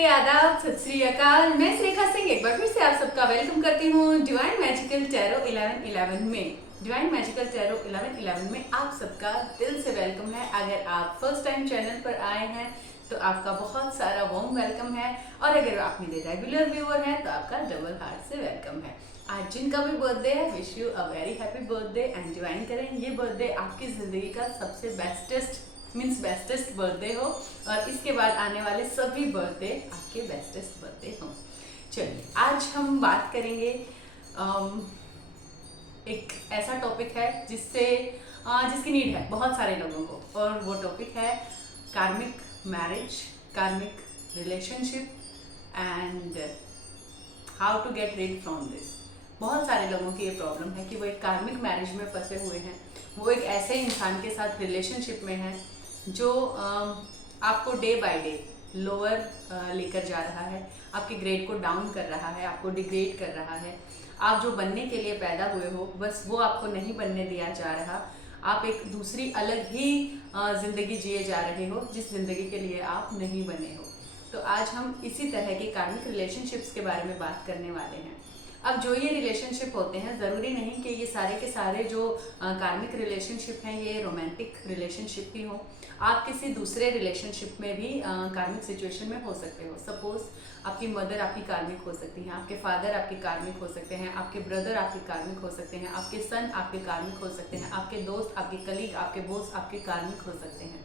नमस्ते, आदाब, सत श्री अकाल। मैं श्रेखा सिंह एक बार फिर से आप सबका वेलकम करती हूँ डिवाइन मैजिकल टैरो 1111 में। डिवाइन मैजिकल टैरो 1111 में आप सबका दिल से वेलकम है। अगर आप फर्स्ट टाइम चैनल पर आए हैं तो आपका बहुत सारा वार्म वेलकम है, और अगर आप मेरे रेगुलर व्यूअर हैं तो आपका डबल हार्ट से वेलकम है। आज जिनका भी बर्थडे है, wish you a very happy birthday and divine करें ये बर्थडे आपकी जिंदगी का सबसे बेस्टेस्ट बर्थडे हो, और इसके बाद आने वाले सभी बर्थडे आपके बेस्टेस्ट बर्थडे हो। चलिए आज हम बात करेंगे, एक ऐसा टॉपिक है जिसकी नीड है बहुत सारे लोगों को, और वो टॉपिक है karmic marriage, karmic relationship and how to get rid from this. बहुत सारे लोगों की ये प्रॉब्लम है कि वो एक कार्मिक मैरिज में फंसे हुए हैं। वो एक ऐसे इंसान के साथ रिलेशनशिप में है जो आपको डे बाय डे लोअर लेकर जा रहा है, आपके ग्रेड को डाउन कर रहा है, आपको डिग्रेड कर रहा है। आप जो बनने के लिए पैदा हुए हो बस वो आपको नहीं बनने दिया जा रहा। आप एक दूसरी अलग ही जिंदगी जिए जा रहे हो जिस जिंदगी के लिए आप नहीं बने हो। तो आज हम इसी तरह के कार्मिक रिलेशनशिप्स के बारे में बात करने वाले हैं। अब जो ये रिलेशनशिप होते हैं, ज़रूरी नहीं कि ये सारे के सारे जो कार्मिक रिलेशनशिप हैं ये रोमांटिक रिलेशनशिप ही हो। आप किसी दूसरे रिलेशनशिप में भी कार्मिक सिचुएशन में हो सकते हो। सपोज आपकी मदर आपकी कार्मिक हो सकती हैं, आपके फादर आपके कार्मिक हो सकते हैं, आपके ब्रदर आपके कार्मिक हो सकते हैं, आपके सन आपके कार्मिक हो सकते हैं, आपके दोस्त, आपके कलीग, आपके बॉस आपके कार्मिक हो सकते हैं।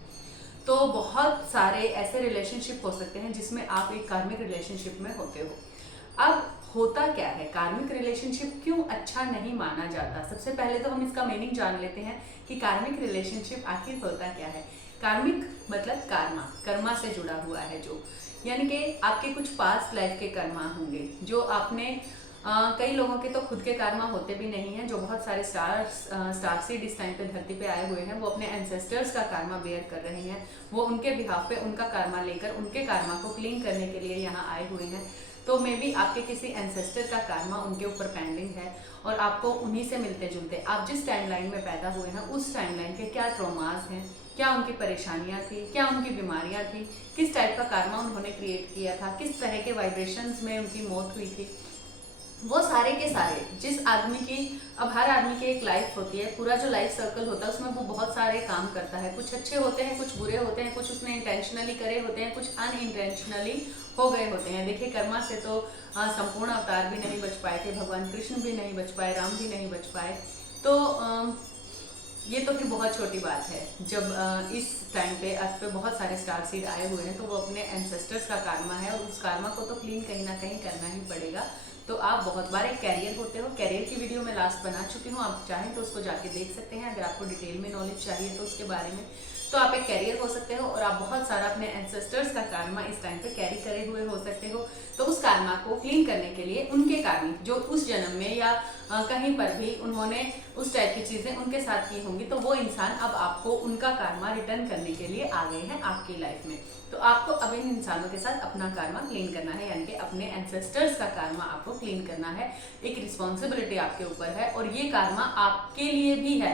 तो बहुत सारे ऐसे रिलेशनशिप हो सकते हैं जिसमें आप एक कार्मिक रिलेशनशिप में होते हो। अब होता क्या है, कार्मिक रिलेशनशिप क्यों अच्छा नहीं माना जाता? सबसे पहले तो हम इसका मीनिंग जान लेते हैं कि कार्मिक रिलेशनशिप आखिर होता क्या है। कार्मिक मतलब कर्मा से जुड़ा हुआ है, जो यानी कि आपके कुछ पास्ट लाइफ के कर्मा होंगे जो आपने कई लोगों के तो खुद के कर्मा होते भी नहीं हैं। जो बहुत सारे स्टार सीड इस टाइम पे धरती पे आए हुए हैं वो अपने एंसेस्टर्स का कर्मा बेयर कर रहे हैं। वो उनके बिहाफ पे उनका कर्मा लेकर उनके कर्मा को क्लीन करने के लिए यहाँ आए हुए हैं। तो मे बी आपके किसी एंसेस्टर का कर्मा उनके ऊपर पेंडिंग है और आपको उन्हीं से मिलते जुलते आप जिस टाइमलाइन में पैदा हुए हैं उस टाइमलाइन के क्या ट्रॉमास हैं, क्या उनकी परेशानियां थी, क्या उनकी बीमारियां थी, किस टाइप का कर्मा उन्होंने क्रिएट किया था, किस तरह के वाइब्रेशंस में उनकी मौत हुई थी, वो सारे के सारे जिस आदमी की, अब हर आदमी की एक लाइफ होती है, पूरा जो लाइफ सर्कल होता है उसमें वो बहुत सारे काम करता है। कुछ अच्छे होते हैं, कुछ बुरे होते हैं, कुछ उसने इंटेंशनली करे होते हैं, कुछ अनइंटेंशनली हो गए होते हैं। देखिए कर्मा से तो संपूर्ण अवतार भी नहीं बच पाए थे, भगवान कृष्ण भी नहीं बच पाए, राम भी नहीं बच पाए। तो ये तो फिर बहुत छोटी बात है। जब इस टाइम पे अर्थ पे बहुत सारे स्टार सीड आए हुए हैं तो वो अपने एंसेस्टर्स का कर्मा है, और उस कर्मा को तो क्लीन कहीं ना कहीं करना ही पड़ेगा। तो आप बहुत बार एक कैरियर होते हो। कैरियर की वीडियो मैं लास्ट बना चुकी हूँ, आप चाहें तो उसको जाके देख सकते हैं। अगर आपको डिटेल में नॉलेज चाहिए तो उसके बारे में, तो आप एक कैरियर हो सकते हो और आप बहुत सारा अपने एंसेस्टर्स का कर्मा इस टाइम पे कैरी करे हुए हो सकते हो। तो उस कर्मा को क्लीन करने के लिए उनके कार्मिक जो उस जन्म में या कहीं पर भी उन्होंने उस टाइप की चीज़ें उनके साथ की होंगी, तो वो इंसान अब आपको उनका कर्मा रिटर्न करने के लिए आ गए हैं आपकी लाइफ में। तो आपको अब इन इंसानों के साथ अपना कर्मा क्लीन करना है, यानी कि अपने एंसेस्टर्स का कर्मा आपको क्लीन करना है। एक रिस्पॉन्सिबिलिटी आपके ऊपर है और ये कर्मा आपके लिए भी है।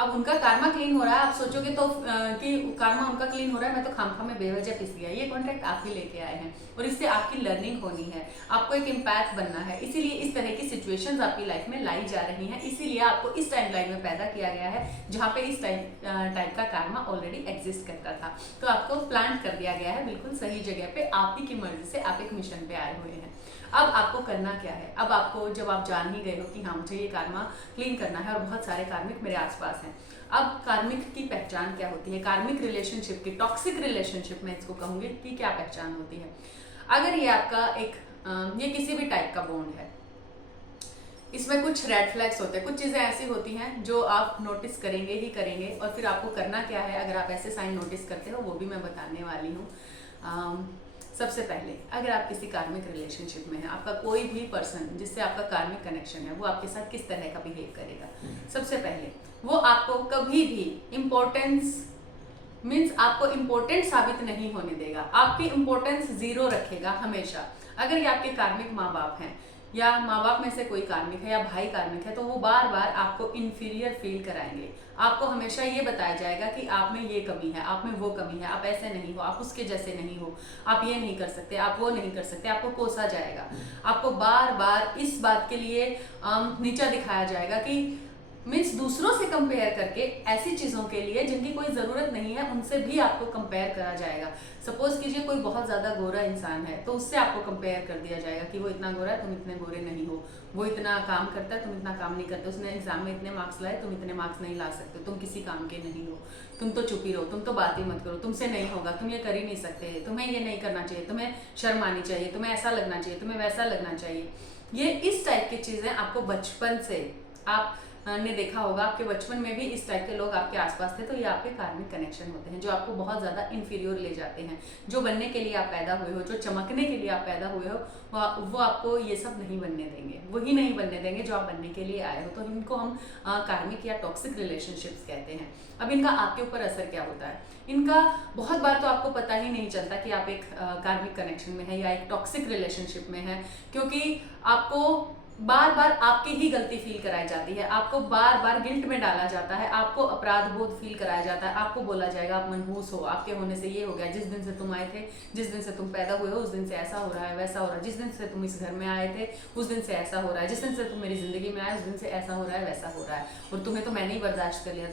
अब उनका कर्मा क्लीन हो रहा है, आप सोचोगे तो कि कर्मा उनका क्लीन हो रहा है, मैं तो खामखा में बेवजह पिस गया। ये कॉन्ट्रैक्ट आप ही लेके आए हैं और इससे आपकी लर्निंग होनी है, आपको एक इम्पैक्ट बनना है। इसीलिए इस तरह की सिचुएशंस आपकी लाइफ में लाई जा रही हैं। इसीलिए आपको इस टाइम लाइन में पैदा किया गया है जहाँ पे इस टाइप का कर्मा ऑलरेडी एग्जिस्ट करता था। तो आपको प्लांट कर दिया गया है बिल्कुल सही जगह पे, आप ही की मर्जी से आप एक मिशन पे आए हुए हैं। अब आपको करना क्या है? अब आपको, जब आप जान ही गए हो कि हाँ मुझे ये कर्मा क्लीन करना है और बहुत सारे कार्मिक मेरे आसपास हैं, अब कार्मिक की पहचान क्या होती है? कार्मिक रिलेशनशिप की, टॉक्सिक रिलेशनशिप में इसको कहूंगी कि क्या पहचान होती है। अगर ये आपका ये किसी भी टाइप का बॉन्ड है, इसमें कुछ रेड फ्लैग्स होते हैं, कुछ चीज़ें ऐसी होती हैं जो आप नोटिस करेंगे ही करेंगे, और फिर आपको करना क्या है अगर आप ऐसे साइन नोटिस करते हो वो भी मैं बताने वाली हूँ। सबसे पहले, अगर आप किसी कार्मिक रिलेशनशिप में हैं, आपका कोई भी पर्सन जिससे आपका कार्मिक कनेक्शन है वो आपके साथ किस तरह का बिहेव करेगा। सबसे पहले वो आपको कभी भी आपको इम्पोर्टेंट साबित नहीं होने देगा, आपकी इम्पोर्टेंस जीरो रखेगा हमेशा। अगर ये आपके कार्मिक माँ बाप हैं या माँ बाप में से कोई कार्मिक है या भाई कार्मिक है, तो वो बार बार आपको इन्फीरियर फील कराएंगे। आपको हमेशा ये बताया जाएगा कि आप में ये कमी है, आप में वो कमी है, आप ऐसे नहीं हो, आप उसके जैसे नहीं हो, आप ये नहीं कर सकते, आप वो नहीं कर सकते, आपको कोसा जाएगा। आपको बार बार इस बात के लिए नीचा दिखाया जाएगा कि मीन्स दूसरों से कंपेयर करके ऐसी चीज़ों के लिए जिनकी कोई ज़रूरत नहीं है उनसे भी आपको कंपेयर करा जाएगा। सपोज कीजिए कोई बहुत ज़्यादा गोरा इंसान है तो उससे आपको कंपेयर कर दिया जाएगा कि वो इतना गोरा है, तुम इतने गोरे नहीं हो, वो इतना काम करता है, तुम इतना काम नहीं करते, उसने एग्जाम में इतने मार्क्स लाए, तुम इतने मार्क्स नहीं ला सकते, तुम किसी काम के नहीं हो, तुम तो चुप ही रहो, तुम तो बात ही मत करो, तुमसे नहीं होगा, तुम ये कर ही नहीं सकते, तुम्हें ये नहीं करना चाहिए, तुम्हें शर्म आनी चाहिए, तुम्हें ऐसा लगना चाहिए, तुम्हें वैसा लगना चाहिए। ये इस टाइप की चीज़ें आपको बचपन से आप ने देखा होगा, आपके बचपन में भी इस टाइप के लोग आपके आसपास थे, तो ये आपके कार्मिक कनेक्शन होते हैं जो आपको बहुत ज़्यादा इन्फीरियर ले जाते हैं। जो बनने के लिए आप पैदा हुए हो, जो चमकने के लिए आप पैदा हुए हो, वो आपको ये सब नहीं बनने देंगे, वही नहीं बनने देंगे जो आप बनने के लिए आए हो। तो इनको हम कार्मिक या टॉक्सिक रिलेशनशिप्स कहते हैं। अब इनका आपके ऊपर असर क्या होता है? इनका बहुत बार तो आपको पता ही नहीं चलता कि आप एक कार्मिक कनेक्शन में है या एक टॉक्सिक रिलेशनशिप में है, क्योंकि आपको बार बार आपकी ही गलती फील कराई जाती है, आपको बार बार गिल्ट में डाला जाता है, आपको अपराध बोध फील कराया जाता है, आपको बोला जाएगा आप मनहूस हो, आपके होने से ये हो गया, जिस दिन से तुम आए थे, जिस दिन से तुम पैदा हुए हो, उस दिन से ऐसा हो रहा है, वैसा हो रहा है, जिस दिन से तुम इस घर में आए थे उस दिन से ऐसा हो रहा है, जिस दिन से तुम मेरी जिंदगी में आए उस दिन से ऐसा हो रहा है, वैसा हो रहा है, और तुम्हें तो मैंने ही बर्दाश्त कर लिया,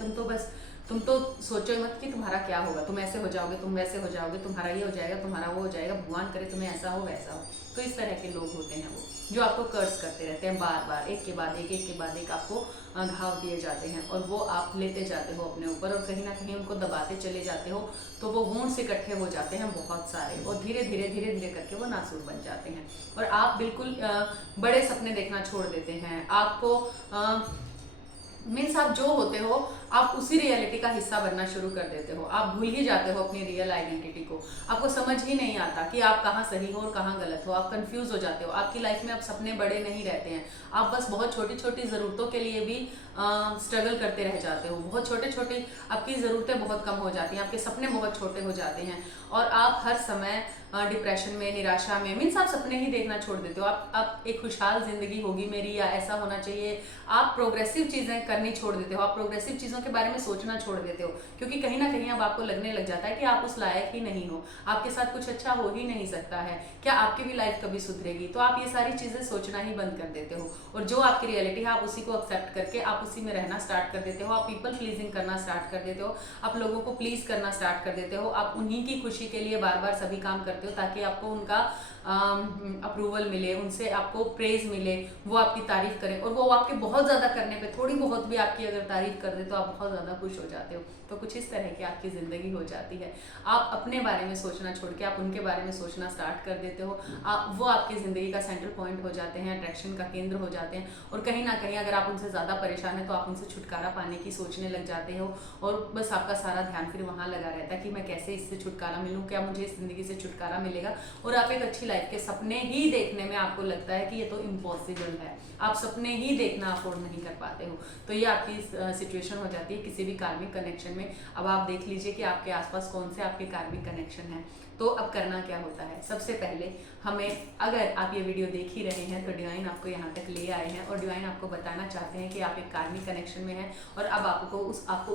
तुम तो सोचो मत कि तुम्हारा क्या होगा, तुम ऐसे हो जाओगे, तुम वैसे हो जाओगे, तुम्हारा ये हो जाएगा, तुम्हारा वो हो जाएगा, भगवान करे तुम्हें ऐसा हो वैसा हो। तो इस तरह के लोग होते हैं वो जो आपको कर्ज करते रहते हैं, बार बार एक के बाद एक आपको घाव दिए जाते हैं, और वो आप लेते जाते हो अपने ऊपर, और कहीं ना कहीं उनको दबाते चले जाते हो, तो वो वूंड से इकट्ठे हो जाते हैं बहुत सारे, और धीरे धीरे करके वो नासूर बन जाते हैं, और आप बिल्कुल बड़े सपने देखना छोड़ देते हैं। आपको मीन्स आप जो होते हो आप उसी रियलिटी का हिस्सा बनना शुरू कर देते हो, आप भूल ही जाते हो अपनी रियल आइडेंटिटी को, आपको समझ ही नहीं आता कि आप कहाँ सही हो और कहाँ गलत हो, आप कंफ्यूज हो जाते हो। आपकी लाइफ में अब सपने बड़े नहीं रहते हैं, आप बस बहुत छोटी छोटी ज़रूरतों के लिए भी स्ट्रगल करते रह जाते हो, बहुत छोटे छोटे आपकी ज़रूरतें बहुत कम हो जाती हैं, आपके सपने बहुत छोटे हो जाते हैं, और आप हर समय डिप्रेशन में, निराशा में, मीन्स आप सपने ही देखना छोड़ देते हो। आप एक खुशहाल जिंदगी होगी मेरी या ऐसा होना चाहिए, आप प्रोग्रेसिव चीज़ें करनी छोड़ देते हो, आप प्रोग्रेसिव चीज़ों के बारे में सोचना छोड़ देते हो, क्योंकि कहीं ना कहीं अब आपको लगने लग जाता है कि आप उस लायक ही नहीं हो, आपके साथ कुछ अच्छा हो ही नहीं सकता है, क्या आपकी भी लाइफ कभी सुधरेगी? तो आप ये सारी चीज़ें सोचना ही बंद कर देते हो, और जो आपकी रियलिटी है आप उसी को एक्सेप्ट करके आप उसी में रहना स्टार्ट कर देते हो, आप पीपल प्लीजिंग करना स्टार्ट कर देते हो, आप लोगों को प्लीज करना स्टार्ट कर देते हो, आप उन्हीं की खुशी के लिए बार बार सभी काम करते हो ताकि आपको उनका अप्रूवल मिले, उनसे आपको प्रेज मिले, वो आपकी तारीफ करें, और वो आपके बहुत ज़्यादा करने पे, थोड़ी बहुत भी आपकी अगर तारीफ कर दे तो आप बहुत ज़्यादा खुश हो जाते हो। तो कुछ इस तरह की आपकी ज़िंदगी हो जाती है। आप अपने बारे में सोचना छोड़ के आप उनके बारे में सोचना स्टार्ट कर देते हो, वो आपकी ज़िंदगी का सेंट्रल पॉइंट हो जाते हैं, अट्रैक्शन का केंद्र हो जाते हैं, और कहीं ना कहीं अगर आप उनसे ज़्यादा परेशान हैं तो आप उनसे छुटकारा पाने की सोचने लग जाते हो, और बस आपका सारा ध्यान फिर वहाँ लगा रहता है कि मैं कैसे इससे छुटकारा मिलूँ, क्या मुझे इस ज़िंदगी से छुटकारा मिलेगा, और आप एक अच्छी लाइफ के सपने ही देखने में आपको लगता है कि ये तो इम्पॉसिबल है, आप सपने ही देखना अफोर्ड नहीं कर पाते हो। तो ये आपकी सिचुएशन हो जाती है किसी भी कार्मिक कनेक्शन में। अब आप देख लीजिए कि आपके आसपास कौन से आपके कार्मिक कनेक्शन हैं। तो अब करना क्या होता है? सबसे पहले हमें, अगर आप ये वीडियो देख ही रहे हैं तो डिवाइन आपको यहाँ तक ले आए हैं, और डिवाइन आपको बताना चाहते हैं कि आप एक कार्मिक कनेक्शन में हैं, और अब आपको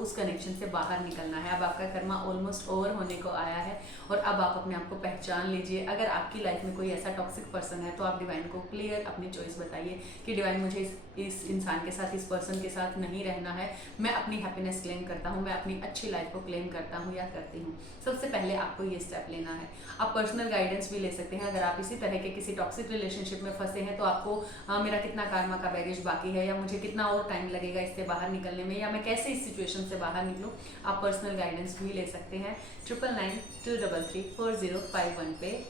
उस कनेक्शन से बाहर निकलना है। अब आपका कर्मा ऑलमोस्ट ओवर होने को आया है, और अब आप अपने आप को पहचान लीजिए। अगर आपकी लाइफ में कोई ऐसा टॉक्सिक पर्सन है तो आप डिवाइन को क्लियर अपनी चॉइस बताइए कि डिवाइन मुझे इस इंसान के साथ, इस पर्सन के साथ नहीं रहना है, मैं अपनी हैप्पीनेस क्लेम करता हूँ, मैं अपनी अच्छी लाइफ को क्लेम करता हूँ या करती हूँ। सबसे पहले आपको ये स्टेप लेना है। आप पर्सनल गाइडेंस भी ले सकते हैं। अगर आप इसी तरह के किसी टॉक्सिक रिलेशनशिप में फंसे हैं तो आपको मेरा कितना कार्मा का बैगेज बाकी है, या मुझे कितना और टाइम लगेगा इससे बाहर निकलने में, या मैं कैसे इस सिचुएशन से बाहर निकलूँ, आप पर्सनल गाइडेंस भी ले सकते हैं। 9992334051 पे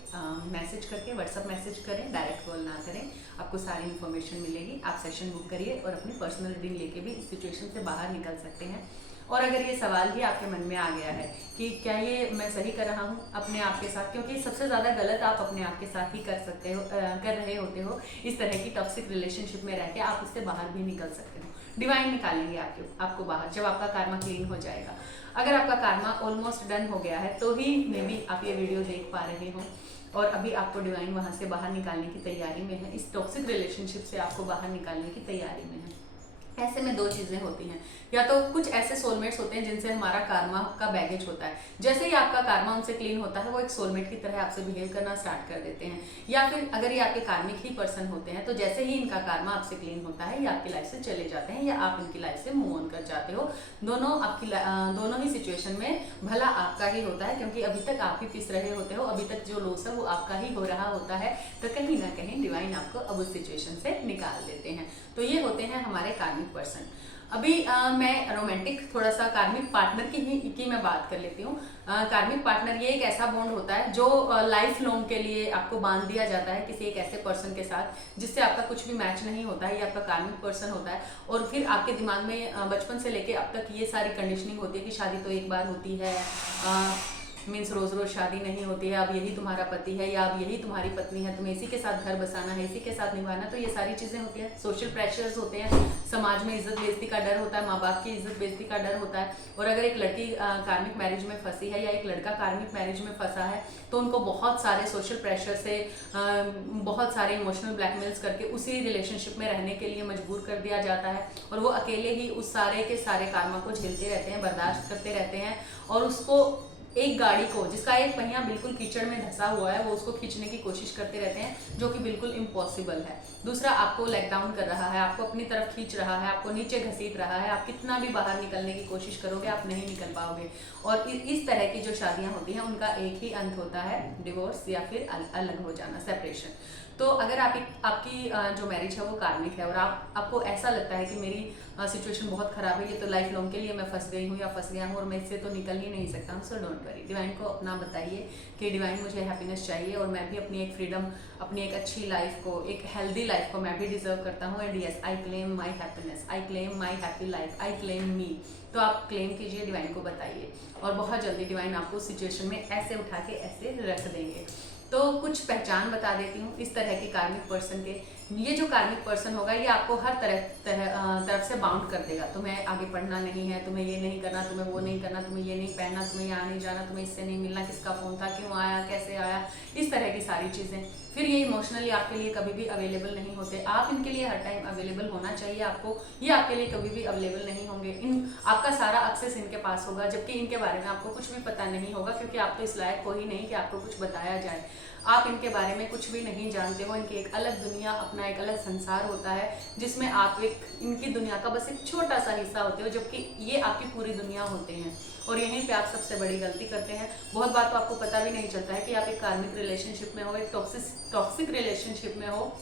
मैसेज करके, व्हाट्सअप मैसेज करें, डायरेक्ट कॉल ना करें, आपको सारी इन्फॉर्मेशन मिलेगी। आप सेशन बुक करिए और अपनी पर्सनल रीडिंग लेके भी इस सिचुएशन से बाहर निकल सकते हैं। और अगर ये सवाल ही आपके मन में आ गया है कि क्या ये मैं सही कर रहा हूँ अपने आप के साथ, क्योंकि सबसे ज़्यादा गलत आप अपने आप के साथ ही कर रहे होते हो इस तरह की टॉक्सिक रिलेशनशिप में रह के, आप इससे बाहर भी निकल सकते हो। डिवाइन निकालेंगे आपको बाहर जब आपका कार्मा क्लीन हो जाएगा। अगर आपका कार्मा ऑलमोस्ट डन हो गया है तो ही मे बी आप ये वीडियो देख पा रहे हो और अभी आपको डिवाइन वहाँ से बाहर निकालने की तैयारी में है, इस टॉक्सिक रिलेशनशिप से आपको बाहर निकालने की तैयारी में है। ऐसे में दो चीज़ें होती हैं, या तो कुछ ऐसे सोलमेट्स होते हैं जिनसे हमारा कार्मा का बैगेज होता है, जैसे ही आपका कार्मा उनसे क्लीन होता है वो एक सोलमेट की तरह आपसे बिहेव करना स्टार्ट कर देते हैं। या फिर अगर ये आपके कार्मिक ही पर्सन होते हैं तो जैसे ही इनका कार्मा आपसे क्लीन होता है ये आपकी लाइफ से चले जाते हैं या आप इनकी लाइफ से मूव ऑन कर जाते हो। दोनों ही सिचुएशन में भला आपका ही होता है, क्योंकि अभी तक आप ही पिस रहे होते हो, अभी तक जो लॉस है वो आपका ही हो रहा होता है। तो कहीं ना कहीं डिवाइन आपको अब उस सिचुएशन से निकाल देते हैं। तो ये होते हैं हमारे कार्मिक पर्सन। अभी मैं रोमांटिक थोड़ा सा कार्मिक पार्टनर की मैं बात कर लेती हूँ। कार्मिक पार्टनर ये एक ऐसा बॉन्ड होता है जो लाइफ लॉन्ग के लिए आपको बांध दिया जाता है किसी एक ऐसे पर्सन के साथ जिससे आपका कुछ भी मैच नहीं होता है। ये आपका कार्मिक पर्सन होता है और फिर आपके दिमाग में बचपन से लेके अब तक ये सारी कंडीशनिंग होती है कि शादी तो एक बार होती है, मीन्स रोज रोज शादी नहीं होती है, अब यही तुम्हारा पति है या अब यही तुम्हारी पत्नी है, तुम्हें इसी के साथ घर बसाना है, इसी के साथ निभाना। तो ये सारी चीजें होती है। सोशल प्रेशर्स होते हैं, समाज में इज्जत बेइज्जती का डर होता है, माँ बाप की इज्जत बेइज्जती का डर होता है। और अगर एक लड़की कार्मिक मैरिज में फंसी है या एक लड़का कार्मिक मैरिज में फंसा है तो उनको बहुत सारे सोशल प्रेशर से बहुत सारे इमोशनल ब्लैकमेल्स करके उसी रिलेशनशिप में रहने के लिए मजबूर कर दिया जाता है और वो अकेले ही उस सारे के सारे कार्मा को झेलते रहते हैं, बर्दाश्त करते रहते हैं और उसको एक गाड़ी को जिसका एक पहिया बिल्कुल कीचड़ में धंसा हुआ है वो उसको खींचने की कोशिश करते रहते हैं, जो कि बिल्कुल इम्पॉसिबल है। दूसरा आपको लेट डाउन कर रहा है, आपको अपनी तरफ खींच रहा है, आपको नीचे घसीट रहा है। आप कितना भी बाहर निकलने की कोशिश करोगे आप नहीं निकल पाओगे। और इस तरह की जो शादियां होती हैं उनका एक ही अंत होता है, डिवोर्स या फिर अलग हो जाना, सेपरेशन। तो अगर आपकी जो मैरिज है वो कार्मिक है और आपको ऐसा लगता है कि मेरी सिचुएशन बहुत ख़राब है, ये तो लाइफ लॉन्ग के लिए मैं फंस गई हूँ या फंस गया हूँ और मैं इससे तो निकल ही नहीं सकता हूँ, सो डोंट वरी। डिवाइन को अपना बताइए कि डिवाइन मुझे हैप्पीनेस चाहिए और मैं भी अपनी एक फ्रीडम, अपनी एक अच्छी लाइफ को, एक हेल्दी लाइफ को मैं भी डिजर्व करता हूँ। And yes, I claim my happiness, I claim my happy life, I claim me. तो आप क्लेम कीजिए, डिवाइन को बताइए और बहुत जल्दी डिवाइन आपको सिचुएशन में ऐसे उठा के ऐसे रख देंगे। तो कुछ पहचान बता देती हूँ इस तरह के कार्मिक पर्सन के। ये जो कार्मिक पर्सन होगा ये आपको हर तरफ से बाउंड कर देगा। तुम्हें आगे पढ़ना नहीं है, तुम्हें ये नहीं करना, तुम्हें वो नहीं करना, तुम्हें ये नहीं पहनना, तुम्हें यहाँ नहीं जाना, तुम्हें इससे नहीं मिलना, किसका फ़ोन था, क्यों आया, कैसे आया, इस तरह की सारी चीज़ें। फिर ये इमोशनली आपके लिए कभी भी अवेलेबल नहीं होते। आप इनके लिए हर टाइम अवेलेबल होना चाहिए आपको, ये आपके लिए कभी भी अवेलेबल नहीं होंगे। आपका सारा एक्सेस इनके पास होगा, जबकि इनके बारे में आपको कुछ भी पता नहीं होगा, क्योंकि आप तो इस लायक हो ही नहीं कि आपको कुछ बताया जाए। आप इनके बारे में कुछ भी नहीं जानते हो। इनकी एक अलग दुनिया, अपना एक अलग संसार होता है जिसमें आप एक इनकी दुनिया का बस एक छोटा सा हिस्सा होते हो, जबकि ये आपकी पूरी दुनिया होते हैं। और यहीं पे आप सबसे बड़ी गलती करते हैं। बहुत बार तो आपको पता भी नहीं चलता है कि आप एक कार्मिक रिलेशनशिप में हो, एक टॉक्सिक रिलेशनशिप में हो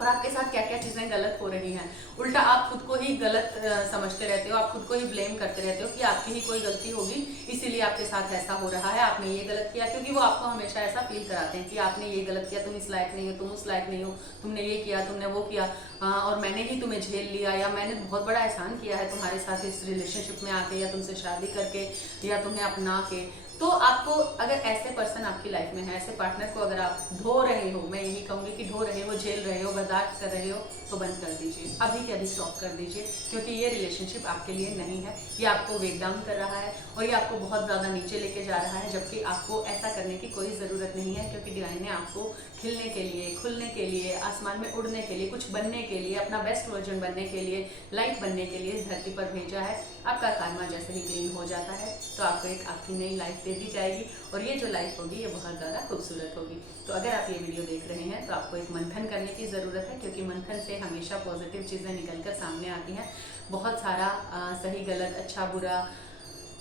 और आपके साथ क्या क्या चीज़ें गलत हो रही हैं। उल्टा आप खुद को ही गलत समझते रहते हो, आप खुद को ही ब्लेम करते रहते हो कि आपकी ही कोई गलती होगी इसीलिए आपके साथ ऐसा हो रहा है, आपने ये गलत किया। क्योंकि वो आपको हमेशा ऐसा फील कराते हैं कि आपने ये गलत किया, तुम इस लायक नहीं हो, तुम उस लायक नहीं हो, तुमने ये किया, तुमने वो किया और मैंने ही तुम्हें झेल लिया, या मैंने बहुत बड़ा एहसान किया है तुम्हारे साथ इस रिलेशनशिप में आके, या तुमसे शादी करके, या तुम्हें अपना के। तो आपको अगर ऐसे पर्सन आपकी लाइफ में है, ऐसे पार्टनर को अगर आप ढो रहे हो, मैं यही कहूँगी कि ढो रहे हो, झेल रहे हो, बर्दाश्त कर रहे हो, तो बंद कर दीजिए, अभी के अभी स्टॉप कर दीजिए। क्योंकि ये रिलेशनशिप आपके लिए नहीं है। ये आपको वेट डाउन कर रहा है और ये आपको बहुत ज़्यादा नीचे लेके जा रहा है, जबकि आपको ऐसा करने की कोई ज़रूरत नहीं है। क्योंकि डिवाइन ने आपको खिलने के लिए, खुलने के लिए, आसमान में उड़ने के लिए, कुछ बनने के लिए, अपना बेस्ट वर्जन बनने के लिए, लाइट बनने के लिए इस धरती पर भेजा है। आपका कार्मा जैसे ही क्लीन हो जाता है तो आपको एक आपकी नई लाइफ दे दी जाएगी और ये जो लाइफ होगी ये बहुत ज़्यादा खूबसूरत होगी। तो अगर आप ये वीडियो देख रहे हैं तो आपको एक मंथन करने की ज़रूरत है, क्योंकि मंथन से हमेशा पॉजिटिव चीज़ें निकल कर सामने आती हैं। बहुत सारा सही गलत, अच्छा बुरा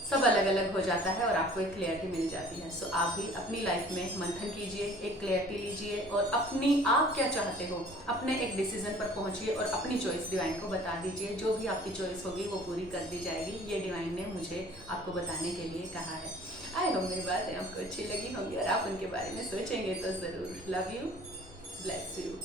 सब अलग अलग हो जाता है और आपको एक क्लियरिटी मिल जाती है। सो आप भी अपनी लाइफ में मंथन कीजिए, एक क्लियरिटी लीजिए और अपनी आप क्या चाहते हो अपने एक डिसीजन पर पहुंचिए और अपनी चॉइस डिवाइन को बता दीजिए। जो भी आपकी चॉइस होगी वो पूरी कर दी जाएगी। ये डिवाइन ने मुझे आपको बताने के लिए कहा है। आई होप मेरी बातें आपको अच्छी लगी होंगी और आप उनके बारे में सोचेंगे तो ज़रूर। Love you, bless you.